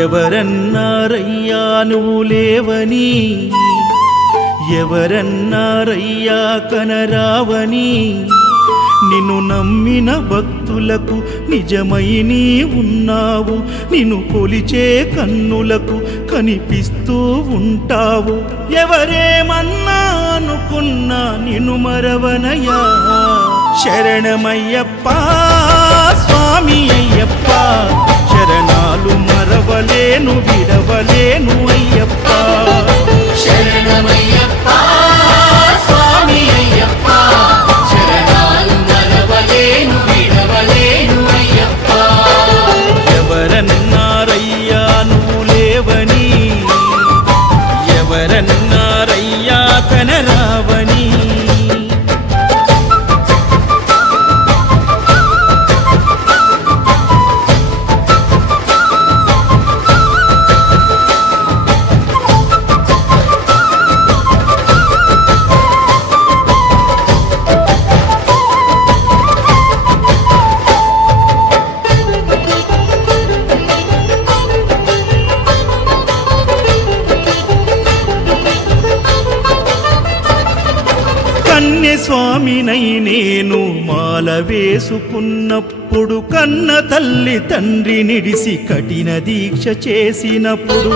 ఎవరన్నారయ్యా నువ్వు లేవని, ఎవరన్నారయ్యా కనరావని, నిన్ను నమ్మిన భక్తులకు నిజమై నీ ఉన్నావు, నిన్ను కొలిచే కన్నులకు కనిపిస్తూ ఉంటావు. ఎవరేమన్నా అనుకున్నా నిన్ను మరవనయ్యా. శరణమయ్యప్ప స్వామి అయ్యప్ప, శరణాలు మరవలేను విడవలేను అయ్యప్ప. శరణమయ్యప్ప స్వామి అయ్యప్ప, శరణాలు మరవలేను విడవలేను అయ్యప్ప. ఎవరన్నారయ్యా నువ్వు లేవని, ఎవరన్నారయ్యా కనరావని. కన్యస్వామినై నేను మాల వేసుకున్నప్పుడు, కన్న తల్లి తండ్రి నిడిసి కఠిన దీక్ష చేసినప్పుడు,